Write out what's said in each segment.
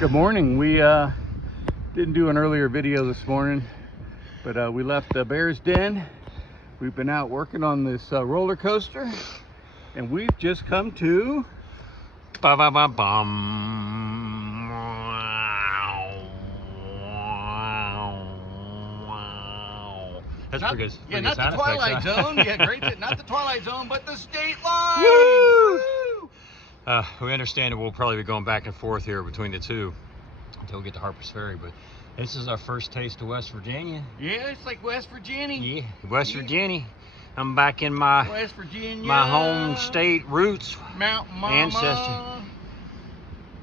Good morning. We didn't do an earlier video this morning, but we left the Bear's Den. We've been out working on this roller coaster, and we've just come to That's pretty good. Yeah, not the Twilight Zone. Yeah, great. Not the Twilight Zone, but the state line. Woo! We understand that we'll probably be going back and forth here between the two until we get to Harpers Ferry, but this is our first taste of West Virginia. Yeah, it's like West Virginia. Yeah, West Virginia. I'm back in my West Virginia, my home state roots. Mountain Mama, ancestry.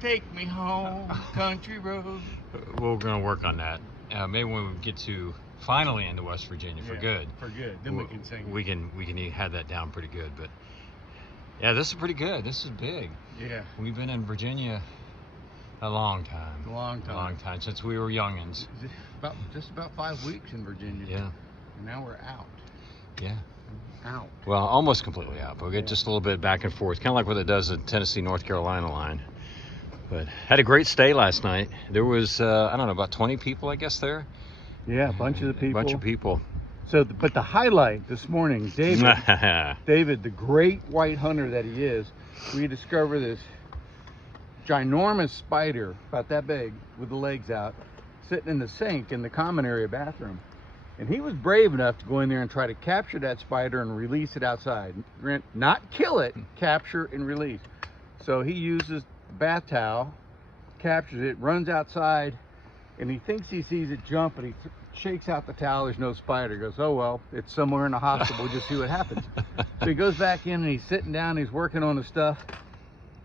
Take me home, country road. We're gonna work on that. Maybe when we get to finally into West Virginia for good. For good. Then we can sing. We can have that down pretty good, but yeah, this is pretty good. This is big. Yeah. We've been in Virginia a long time. A long time. Since we were youngins. Just about 5 weeks in Virginia. Yeah. And now we're out. Yeah. Out. Well, almost completely out, but we get just a little bit back and forth, kind of like what it does at Tennessee-North Carolina line. But had a great stay last night. There was, I don't know, about 20 people, I guess, there. Yeah, a bunch of the people. Bunch of people. So, but the highlight this morning, David, the great white hunter that he is, we discovered this ginormous spider, about that big, with the legs out, sitting in the sink in the common area bathroom. And he was brave enough to go in there and try to capture that spider and release it outside. Not kill it, capture and release. So he uses the bath towel, captures it, runs outside, and he thinks he sees it jump, and he shakes out the towel. There's no spider. He goes, oh well, it's somewhere in the hostel. We'll just see what happens. So he goes back in and he's sitting down. He's working on the stuff.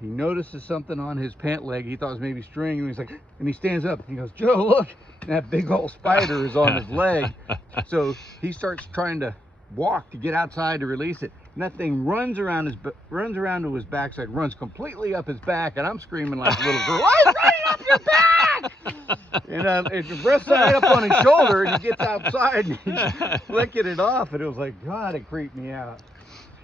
He notices something on his pant leg. He thought it was maybe string, and he's like, and he stands up. He goes, Joe, look, and that big old spider is on his leg. So he starts trying to walk to get outside to release it. And that thing runs around to his backside, runs completely up his back, and I'm screaming like a little girl, "Oh, right up your back!" And it rests right up on his shoulder, and he gets outside and he's flicking it off, and it was like, God, it creeped me out.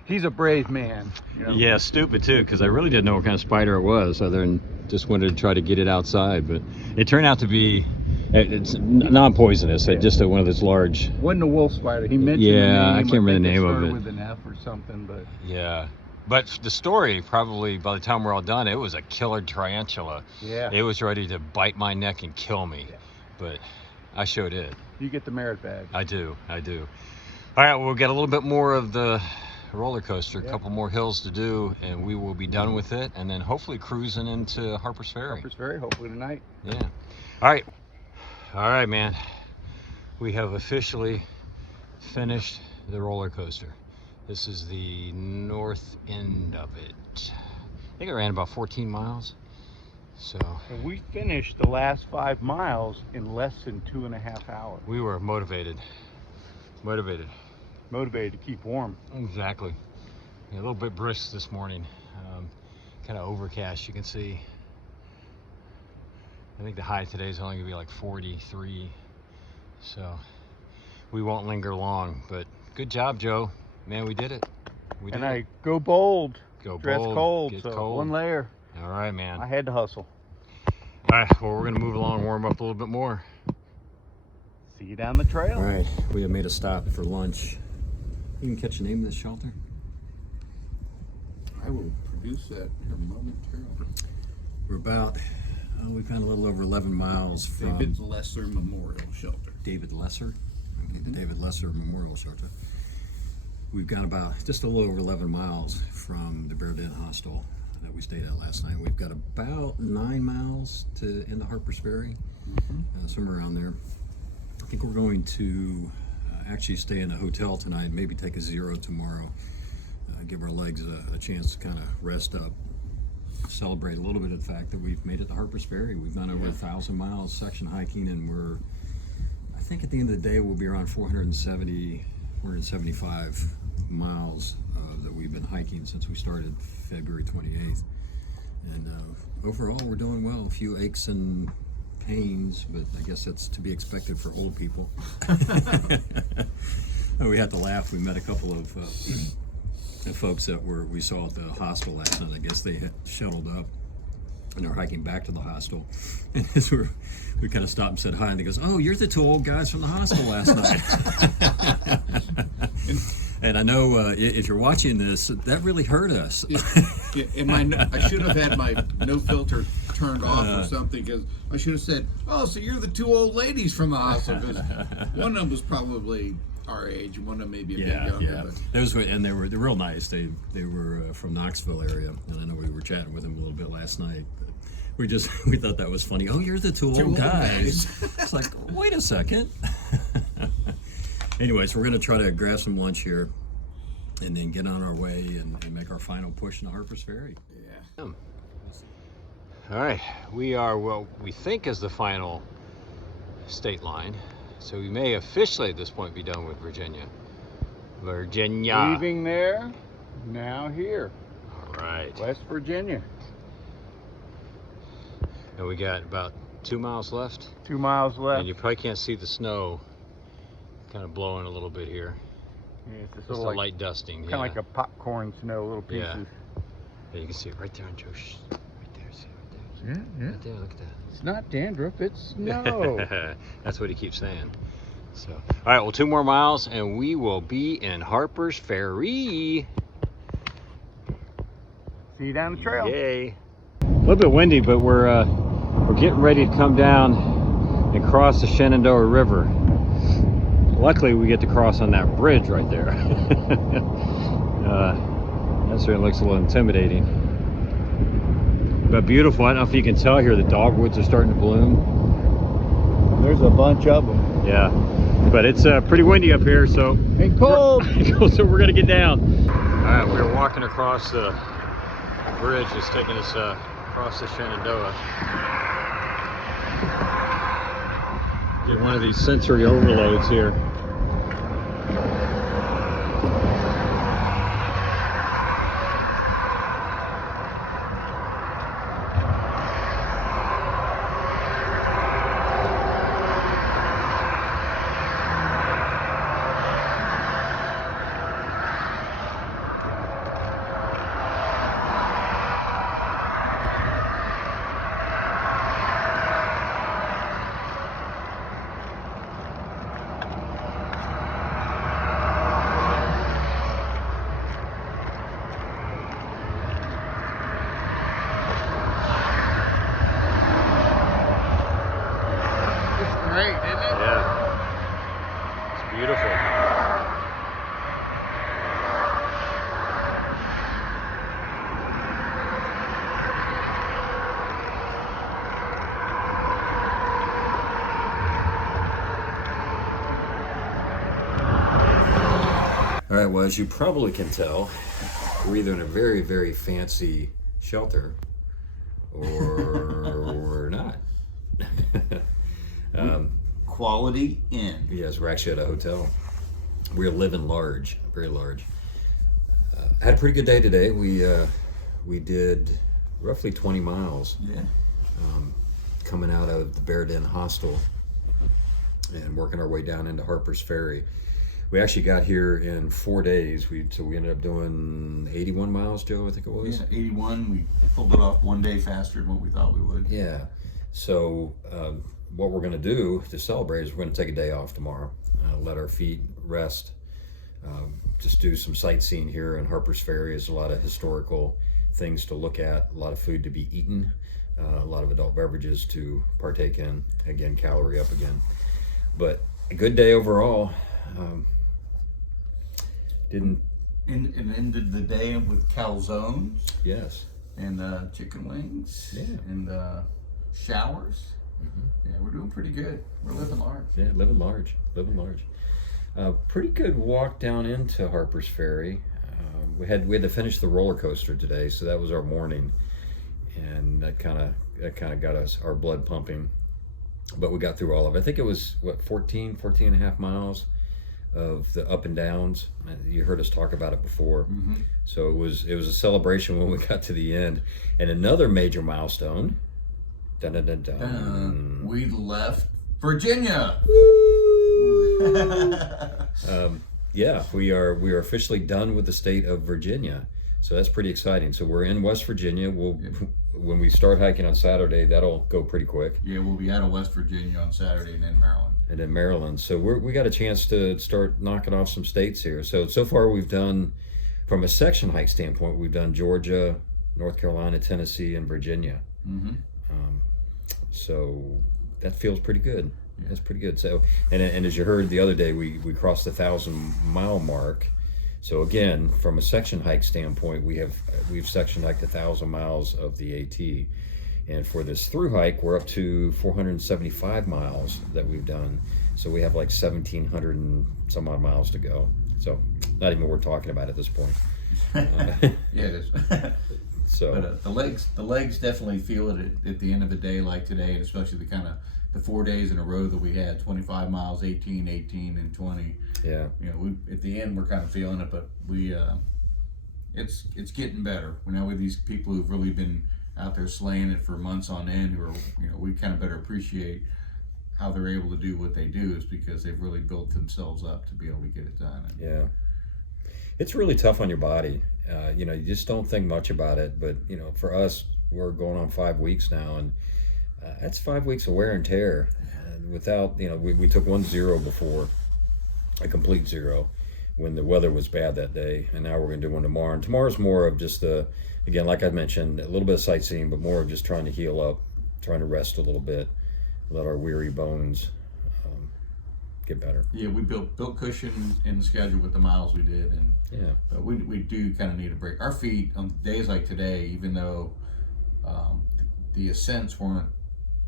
He's a brave man. You know? Yeah, stupid too, because I really didn't know what kind of spider it was, other than just wanted to try to get it outside. But it turned out to be, it's non-poisonous. Yeah. Just one of those large. Wasn't a wolf spider. He mentioned Yeah, the name. I can't remember the name of started it. with an F or something, but Yeah, but the story, probably by the time we're all done, it was a killer tarantula. yeah, It was ready to bite my neck and kill me, Yeah. but I showed it. you get the merit badge. I do. All right, we'll get a little bit more of the roller coaster, a couple more hills to do, and we will be done with it, and then hopefully cruising into Harpers Ferry. Harpers Ferry, hopefully tonight. Yeah. All right, man. We have officially finished the roller coaster. This is the north end of it. I think it ran about 14 miles. So And we finished the last 5 miles in less than 2.5 hours. we were motivated. Motivated to keep warm. Exactly. Yeah, a little bit brisk this morning. Kind of overcast, you can see. I think the high today is only gonna be like 43. So we won't linger long, but good job, Joe. Man, we did it. We did it. Go bold. Go Dress bold, cold. get So cold. 1 layer. All right, man. I had to hustle. All right, well, we're gonna move along, warm up a little bit more. See you down the trail. All right, we have made a stop for lunch. You can catch the name of this shelter? I will produce that here momentarily. We're about, we've gone a little over 11 miles from David Lesser Memorial Shelter. David Lesser. Okay, the David Lesser Memorial Shelter. We've gone about just a little over 11 miles from the Bear Den Hostel that we stayed at last night. We've got about 9 miles to into Harpers Ferry, somewhere around there. I think we're going to actually stay in a hotel tonight, maybe take a zero tomorrow, give our legs a chance to kind of rest up, celebrate a little bit of the fact that we've made it to Harpers Ferry. We've done over 1,000 miles section hiking, and I think at the end of the day, we'll be around 475 miles that we've been hiking since we started February 28th. And overall, we're doing well. A few aches and pains, but I guess that's to be expected for old people. We had to laugh. We met a couple of folks that we saw at the hostel last night. I guess they had shuttled up and they're hiking back to the hostel. And as we kind of stopped and said hi, and he goes, "Oh, you're the two old guys from the hostel last night." And I know if you're watching this, that really hurt us. I should have had my no filter turned off or something, because I should have said, "Oh, so you're the two old ladies from the hostel." Because one of them was probably our age, and one of them maybe a bit younger. Yeah, but. they were real nice. They were from Knoxville area, and I know we were chatting with them a little bit last night. But we thought that was funny. "Oh, you're the two old guys." It's like, wait a second. Anyways, we're going to try to grab some lunch here and then get on our way and make our final push into Harpers Ferry. Yeah. All right, we are what we think is the final state line. So we may officially at this point be done with Virginia. Leaving there, now here. All right. West Virginia. And we got about 2 miles left. 2 miles left. And you probably can't see the snow kind of blowing a little bit here. Yeah, it's Just a light dusting. Kind of like a popcorn snow, little pieces. Yeah, you can see it right there on Joe's. Right there, see it right there. Yeah. Right there, look at that. It's not dandruff, it's snow. That's what he keeps saying. So, all right, well, 2 more miles and we will be in Harpers Ferry. See you down the trail. Yay. A little bit windy, but we're getting ready to come down and cross the Shenandoah River. Luckily, we get to cross on that bridge right there. That certainly looks a little intimidating. But beautiful. I don't know if you can tell here, the dogwoods are starting to bloom. There's a bunch of them. Yeah, but it's pretty windy up here, so. And cold. So we're gonna get down. All right, we're walking across the bridge that's taking us across the Shenandoah. Get one of these sensory overloads here. Great, isn't it? Yeah, it's beautiful. All right, well, as you probably can tell, we're either in a very, very fancy shelter or we're not. Quality Inn. Yes, we're actually at a hotel. We're living large, very large. Had a pretty good day today. We did roughly 20 miles. Yeah. Coming out of the Bear Den Hostel and working our way down into Harpers Ferry. We actually got here in 4 days. So we ended up doing 81 miles, Joe, I think it was. Yeah, 81. We pulled it off 1 day faster than what we thought we would. Yeah. So what we're going to do to celebrate is we're going to take a day off tomorrow, let our feet rest, just do some sightseeing here in Harpers Ferry. There's a lot of historical things to look at, a lot of food to be eaten, a lot of adult beverages to partake in. Again, calorie up again. But a good day overall. And ended the day with calzones. Yes. And chicken wings. Yeah. And showers. Mm-hmm. Yeah, we're doing pretty good. We're living large. Yeah, living large. Pretty good walk down into Harpers Ferry. We had to finish the roller coaster today, so that was our morning, and that kind of got our blood pumping. But we got through all of it. I think it was 14 and a half miles of the up and downs. You heard us talk about it before. Mm-hmm. So it was a celebration when we got to the end. And another major milestone. Dun, dun, dun, dun. We left Virginia. Yeah, we are officially done with the state of Virginia. So that's pretty exciting. So we're in West Virginia. when we start hiking on Saturday, that'll go pretty quick. Yeah, we'll be out of West Virginia on Saturday and then Maryland. And then Maryland. So we got a chance to start knocking off some states here. So far we've done, from a section hike standpoint, we've done Georgia, North Carolina, Tennessee, and Virginia. Mm-hmm. So that feels pretty good. Yeah. That's pretty good. So, and as you heard the other day, we crossed the 1,000-mile mark. So again, from a section hike standpoint, we've section hiked 1,000 miles of the AT. And for this through hike, we're up to 475 miles that we've done. So we have like 1,700 and some odd miles to go. So not even worth talking about at this point. Yeah, it is. So, but the legs definitely feel it at the end of the day, like today, and especially the 4 days in a row that we had, 25 miles, 18, 18, and 20. yeah. You know, at the end we're kind of feeling it, but it's getting better. We're now with these people who've really been out there slaying it for months on end, who are, you know, we kind of better appreciate how they're able to do what they do, is because they've really built themselves up to be able to get it done. And Yeah. It's really tough on your body. You know, you just don't think much about it. But, you know, for us, we're going on 5 weeks now, and that's 5 weeks of wear and tear. And without, you know, we took 1-0 before, a complete 0, when the weather was bad that day. And now we're going to do one tomorrow. And tomorrow's more of just again, like I mentioned, a little bit of sightseeing, but more of just trying to heal up, trying to rest a little bit, let our weary bones get better. yeah, we built cushion in the schedule with the miles we did, and Yeah. but we do kind of need a break. Our feet on days like today, even though the ascents weren't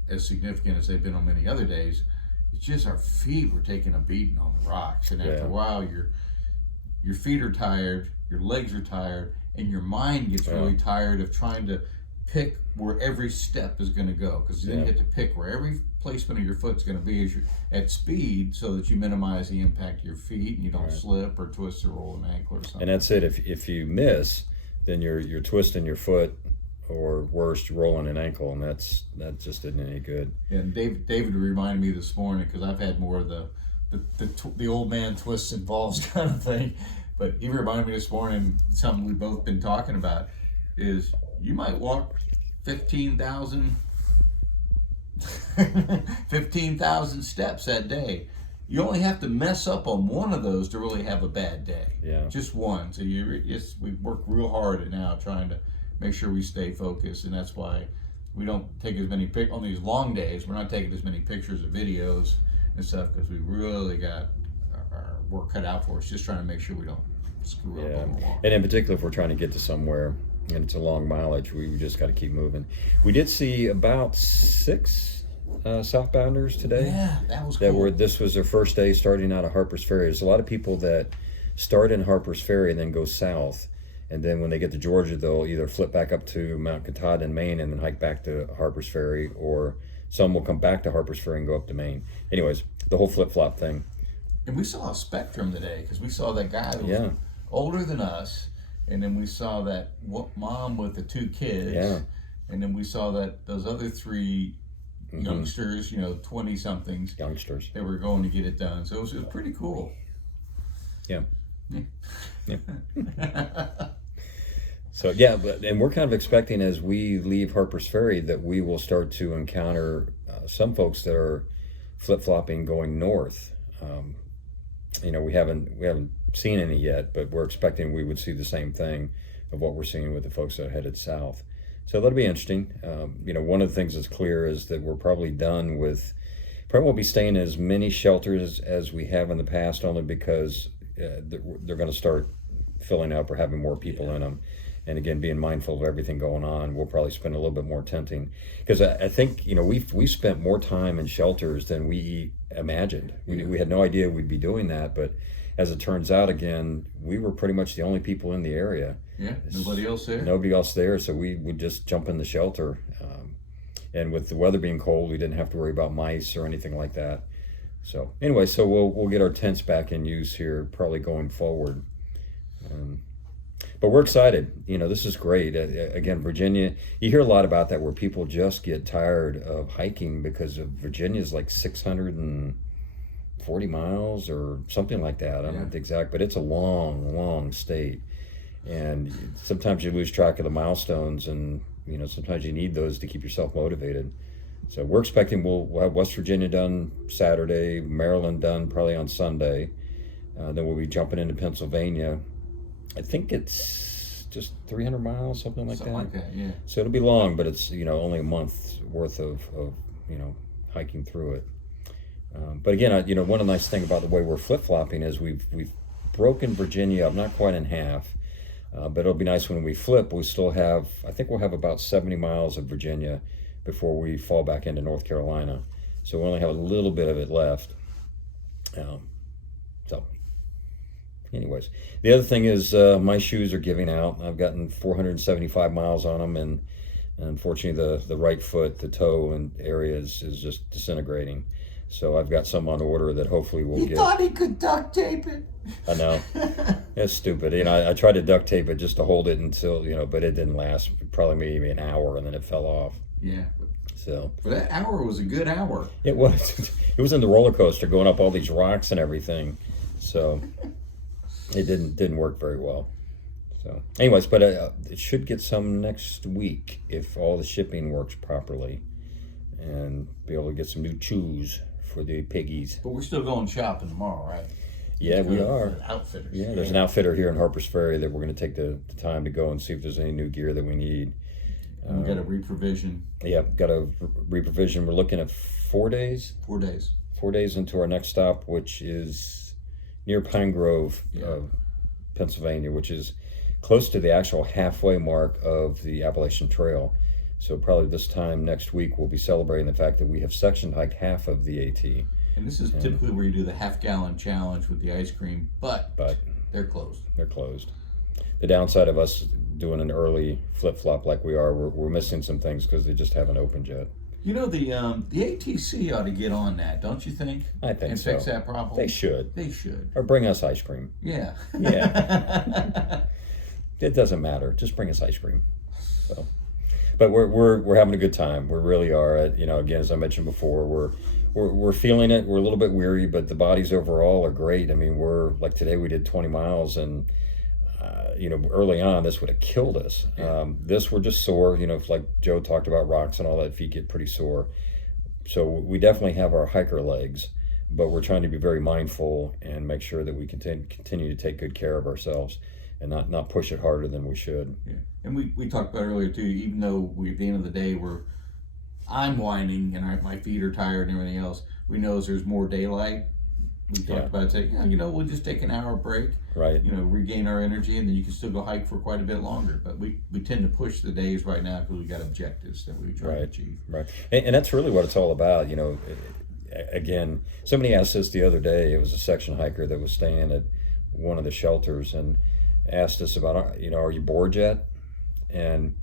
as significant as they've been on many other days, it's just our feet were taking a beating on the rocks, and after Yeah. a while your feet are tired, your legs are tired, and your mind gets really tired of trying to pick where every step is going to go, because then you have to pick where every placement of your foot is going to be as you're at speed, so that you minimize the impact of your feet and you don't slip or twist or roll an ankle or something. And that's it. If you miss, then you're twisting your foot, or worse, rolling an ankle, and that just isn't any good. And David reminded me this morning, because I've had more of the old man twists and falls kind of thing, but he reminded me this morning, something we've both been talking about, is you might walk 15,000 steps that day. You only have to mess up on one of those to really have a bad day. Yeah. Just one. So we work real hard at now trying to make sure we stay focused, and that's why we don't take as many on these long days. We're not taking as many pictures or videos and stuff, because we really got our work cut out for us. Just trying to make sure we don't screw up on the walk. And in particular, if we're trying to get to somewhere and it's a long mileage, we just got to keep moving. We did see about 6 southbounders today. Yeah, that was cool. This was their first day starting out of Harpers Ferry. There's a lot of people that start in Harpers Ferry and then go south, and then when they get to Georgia, they'll either flip back up to Mount Katahdin in Maine and then hike back to Harpers Ferry, or some will come back to Harpers Ferry and go up to Maine. Anyways, the whole flip-flop thing. And we saw a spectrum today, because we saw that guy that was older than us, and then we saw that mom with the 2 kids, and then we saw those other 3 youngsters, 20-somethings, Youngsters. that were going to get it done. So it was pretty cool. Yeah. So and we're kind of expecting, as we leave Harpers Ferry, that we will start to encounter some folks that are flip-flopping going north. We haven't seen any yet, but we're expecting we would see the same thing of what we're seeing with the folks that are headed south. So that'll be interesting. One of the things that's clear is that we're probably won't be staying in as many shelters as we have in the past, only because they're going to start filling up or having more people in them. And again, being mindful of everything going on, we'll probably spend a little bit more tenting, because I think we spent more time in shelters than we imagined. We had no idea we'd be doing that, but as it turns out, again, we were pretty much the only people in the area. Yeah, nobody else there. Nobody else there, so we would just jump in the shelter. And with the weather being cold, we didn't have to worry about mice or anything like that. So anyway, we'll get our tents back in use here, probably going forward. But we're excited. This is great. Again, Virginia, you hear a lot about that, where people just get tired of hiking because of Virginia's like 640 miles or something like that. I don't know the exact, but it's a long, long state. And sometimes you lose track of the milestones, and sometimes you need those to keep yourself motivated. So we're expecting we'll have West Virginia done Saturday, Maryland done probably on Sunday. Then we'll be jumping into Pennsylvania. I think it's just 300 miles, something like that. Yeah. So it'll be long, but it's only a month's worth of hiking through it. But again, one of the nice things about the way we're flip-flopping is we've broken Virginia up, not quite in half, but it'll be nice when we flip. I think we'll have about 70 miles of Virginia before we fall back into North Carolina. So we only have a little bit of it left. So anyways, the other thing is my shoes are giving out. I've gotten 475 miles on them, and unfortunately the right foot, the toe and area is just disintegrating. So I've got some on order that hopefully we'll get. He thought he could duct tape it. I know. It's stupid. I tried to duct tape it just to hold it until, but it didn't last probably maybe an hour, and then it fell off. Yeah. So. But that hour was a good hour. It was. It was in the roller coaster going up all these rocks and everything. So it didn't work very well. So anyways, but it should get some next week if all the shipping works properly, and be able to get some new shoes for the piggies. But we're still going shopping tomorrow, right? Yeah, we are. Outfitters. Yeah, there's an outfitter here in Harpers Ferry that we're going to take the time to go and see if there's any new gear that we need. We got a reprovision. Yeah, got a reprovision. We're looking at 4 days. 4 days. 4 days into our next stop, which is near Pine Grove, Pennsylvania, which is close to the actual halfway mark of the Appalachian Trail. So probably this time next week we'll be celebrating the fact that we have section hiked half of the AT. And this is typically where you do the half-gallon challenge with the ice cream, but they're closed. They're closed. The downside of us doing an early flip-flop like we are, we're missing some things because they just haven't opened yet. The ATC ought to get on that, don't you think? I think and so. Fix that problem. They should. They should. Or bring us ice cream. Yeah. Yeah. It doesn't matter. Just bring us ice cream. So. But we're having a good time. We really are. Again, as I mentioned before, we're feeling it. We're a little bit weary, but the bodies overall are great. I mean, we're like today we did 20 miles, and early on this would have killed us. This we're just sore. Like Joe talked about rocks and all that, feet get pretty sore. So we definitely have our hiker legs, but we're trying to be very mindful and make sure that we continue to take good care of ourselves and not push it harder than we should. Yeah. And we talked about earlier too, even though at the end of the day I'm whining and my feet are tired and everything else, we know there's more daylight. We talked about saying, we'll just take an hour break, right? Regain our energy, and then you can still go hike for quite a bit longer. But we tend to push the days right now because we got objectives that we try to achieve. Right, and that's really what it's all about. Again, somebody asked us the other day. It was a section hiker that was staying at one of the shelters and asked us about, are you bored yet? And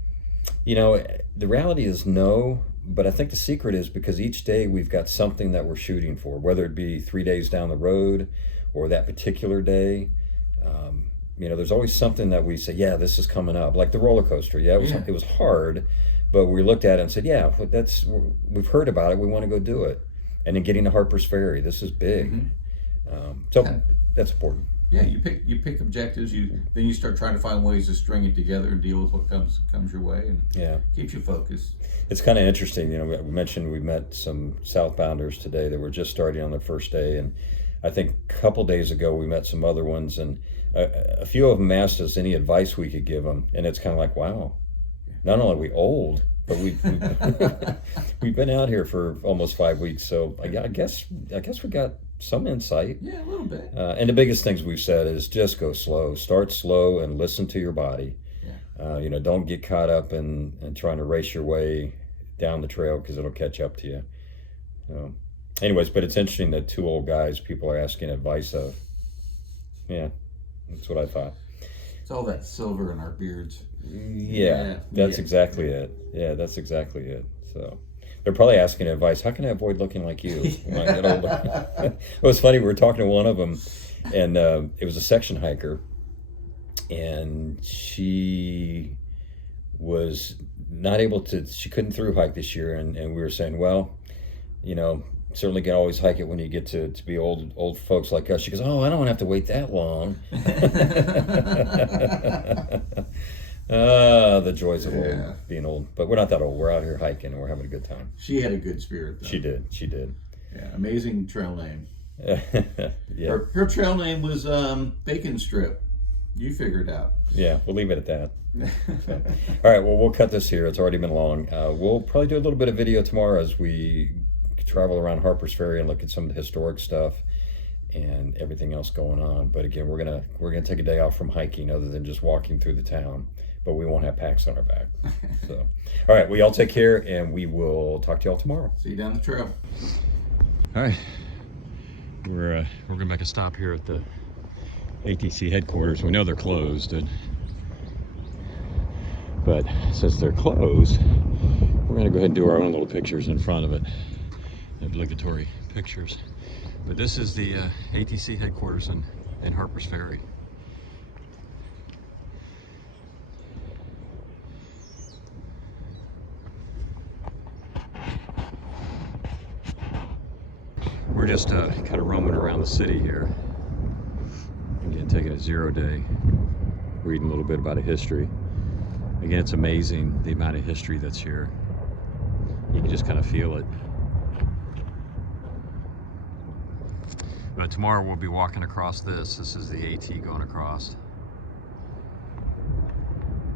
the reality is no. But I think the secret is because each day we've got something that we're shooting for, whether it be 3 days down the road or that particular day. There's always something that we say, yeah, this is coming up. Like the roller coaster. Yeah, it was hard, but we looked at it and said, yeah, we've heard about it. We want to go do it. And then getting to Harpers Ferry, this is big. So that's important. Yeah, you pick objectives. Then you start trying to find ways to string it together and deal with what comes your way, and keeps you focused. It's kind of interesting. We mentioned we met some southbounders today that were just starting on their first day, and I think a couple days ago we met some other ones, and a few of them asked us any advice we could give them, and it's kind of like, wow, not only are we old, but we've been out here for almost 5 weeks, so I guess we got some insight. Yeah, a little bit. And the biggest things we've said is just go slow. Start slow and listen to your body. Yeah. Don't get caught up in trying to race your way down the trail because it'll catch up to you. Anyways, but it's interesting that 2 old guys people are asking advice of. Yeah, that's what I thought. It's all that silver in our beards. Yeah, that's exactly it. Yeah, that's exactly it. So they're probably asking advice. How can I avoid looking like you when I get older? It was funny. We were talking to one of them, and it was a section hiker, and she was not able to. She couldn't through hike this year, and we were saying, well, certainly can always hike it when you get to be old folks like us. She goes, oh, I don't have to wait that long. The joys of Yeah. being old. But we're not that old. We're out here hiking and we're having a good time. She had a good spirit, though. She did. Yeah, amazing trail name. Yeah. Her trail name was Bacon Strip. You figured out. Yeah, we'll leave it at that. So, all right, well, we'll cut this here. It's already been long. We'll probably do a little bit of video tomorrow as we travel around Harpers Ferry and look at some of the historic stuff and everything else going on. But again, we're gonna take a day off from hiking other than just walking through the town. But we won't have packs on our back. So, all right, well, y'all take care, and we will talk to y'all tomorrow. See you down the trail. All right, we're gonna make a stop here at the ATC headquarters. We know they're closed, but since they're closed, we're gonna go ahead and do our own little pictures in front of it, obligatory pictures. But this is the ATC headquarters in Harpers Ferry. We're just kind of roaming around the city here. Again, taking a 0 day, reading a little bit about a history. Again, it's amazing the amount of history that's here. You can just kind of feel it. But tomorrow we'll be walking across this. This is the AT going across.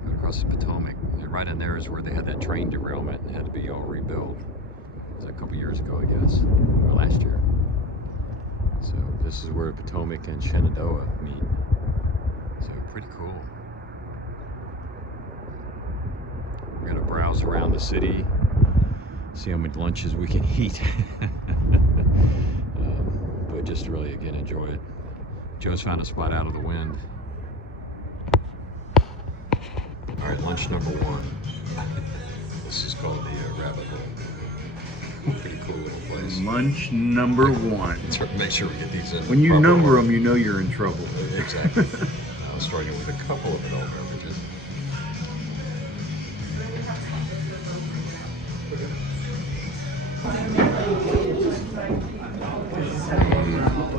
Going across the Potomac. And right in there is where they had that train derailment. It had to be all rebuilt. It was a couple years ago, I guess, or last year. So this is where Potomac and Shenandoah meet. So pretty cool. We're gonna browse around the city, see how many lunches we can eat. But just really, again, enjoy it. Joe's found a spot out of the wind. All right, lunch number 1. This is called the Rabbit Hole. Pretty cool little place. Lunch number 1. Make sure we get these in. When you number them, you know you're in trouble. Exactly. I was starting with a couple of adult beverages.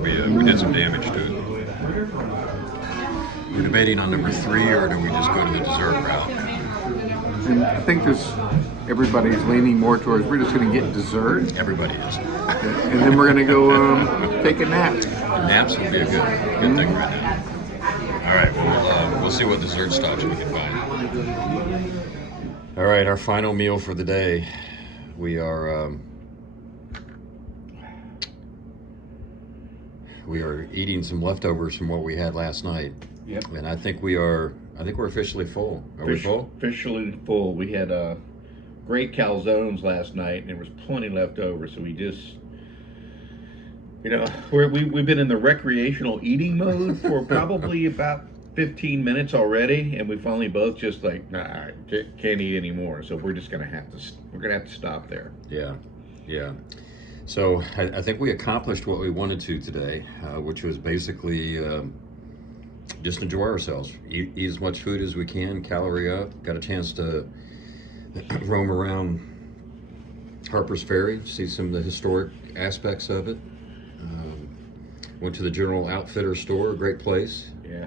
We did some damage to it. We're debating on number 3, or do we just go to the dessert route? And I think everybody's leaning more towards we're just going to get dessert, Everybody is. and then we're going to go take a nap. Naps would be a good thing right now. All right, well, we'll see what dessert stops we can find. All right, our final meal for the day. We are eating some leftovers from what we had last night. Yep. And I think we're officially full. Are we full? Officially full. We had great calzones last night, and there was plenty left over. So we just, we've been in the recreational eating mode for probably about 15 minutes already, and we finally both just like, nah, can't eat anymore. So we're just gonna have to stop there. Yeah. So I think we accomplished what we wanted to today, which was basically just enjoy ourselves, eat as much food as we can, calorie up. Got a chance to roam around Harpers Ferry, see some of the historic aspects of it. Went to the General Outfitter store, a great place. Yeah.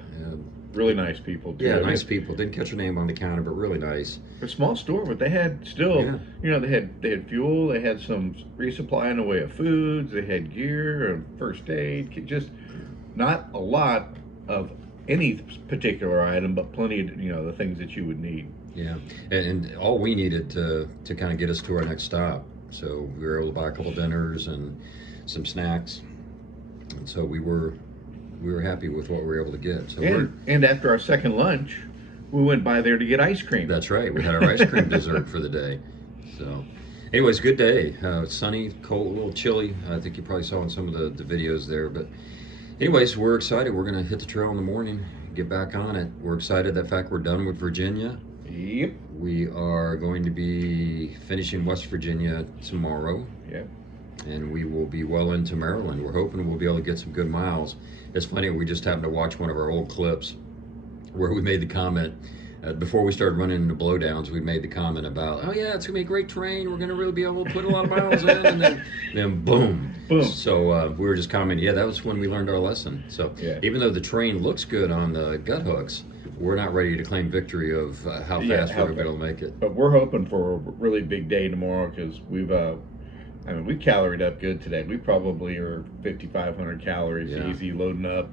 Really nice people too. Yeah, nice people. Didn't catch a name on the counter, but really nice. A small store, but they had still, they had fuel, they had some resupply in the way of foods, they had gear and first aid, just not a lot of any particular item, but plenty of, the things that you would need. Yeah, and all we needed to kind of get us to our next stop. So we were able to buy a couple dinners and some snacks. And so we were happy with what we were able to get. So and after our second lunch, we went by there to get ice cream. That's right. We had our ice cream dessert for the day. So anyways, good day. Sunny, cold, a little chilly. I think you probably saw in some of the videos there. But anyways, we're excited. We're going to hit the trail in the morning, get back on it. We're excited the fact we're done with Virginia. Yep. We are going to be finishing West Virginia tomorrow. Yep. And we will be well into Maryland. We're hoping we'll be able to get some good miles. It's funny, we just happened to watch one of our old clips where we made the comment, before we started running into blowdowns, we made the comment about, oh yeah, it's gonna be a great terrain, we're gonna really be able to put a lot of miles in, and then boom. So we were just commenting, yeah, that was when we learned our lesson. So even though the terrain looks good on the gut hooks, we're not ready to claim victory of how fast we're going to be able to make it. But we're hoping for a really big day tomorrow because we caloried up good today. We probably are 5,500 calories easy loading up.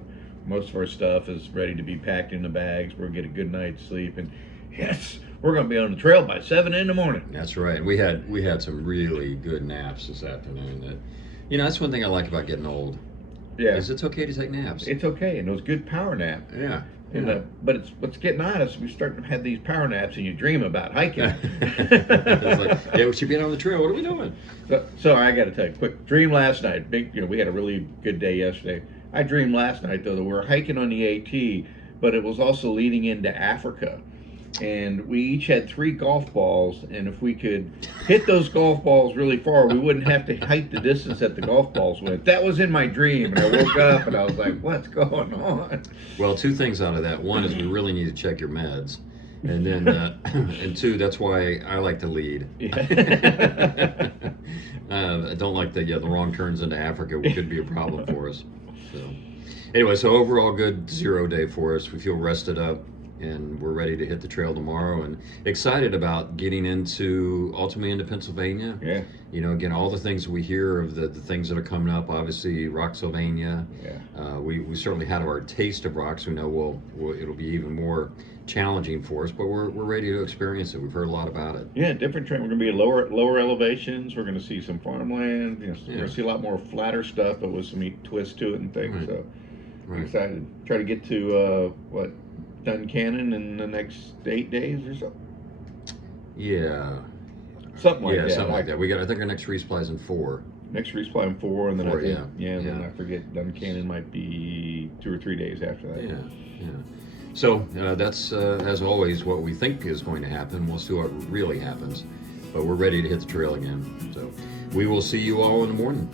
Most of our stuff is ready to be packed in the bags. We'll get a good night's sleep, and yes, we're going to be on the trail by 7 in the morning. That's right. We had some really good naps this afternoon. That, that's one thing I like about getting old. Yeah, is it's okay to take naps. It's okay, and those good power naps. Yeah. But what's getting on us, we start to have these power naps and you dream about hiking. It's like, yeah, we should be on the trail. What are we doing? So I got to tell you, quick dream last night. We had a really good day yesterday. I dreamed last night though that we were hiking on the AT, but it was also leading into Africa, and we each had 3 golf balls, and if we could hit those golf balls really far, we wouldn't have to hike the distance that the golf balls went. That was in my dream, and I woke up and I was like, what's going on? Well, 2 things out of that. One is we really need to check your meds, and then and 2, that's why I like to lead. I don't like the wrong turns into Africa, which could be a problem for us. So anyway, so overall good 0 day for us. We feel rested up, and we're ready to hit the trail tomorrow, and excited about getting ultimately into Pennsylvania. Yeah. Again, all the things we hear of the things that are coming up, obviously Rocksylvania. Yeah. We certainly had our taste of rocks. We know it'll be even more challenging for us, but we're ready to experience it. We've heard a lot about it. Yeah, different terrain. We're going to be at lower elevations. We're going to see some farmland. We're going to see a lot more flatter stuff, but with some twists to it and things. Right. So I'm excited. Try to get to Duncannon in the next 8 days or so. Yeah. Something like that. Yeah, something like that. I think our next resupply is in 4. Next resupply in 4, and then I think, then I forget, Duncannon might be 2 or 3 days after that. Yeah. So that's, as always, what we think is going to happen. We'll see what really happens. But we're ready to hit the trail again. So we will see you all in the morning.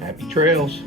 Happy trails.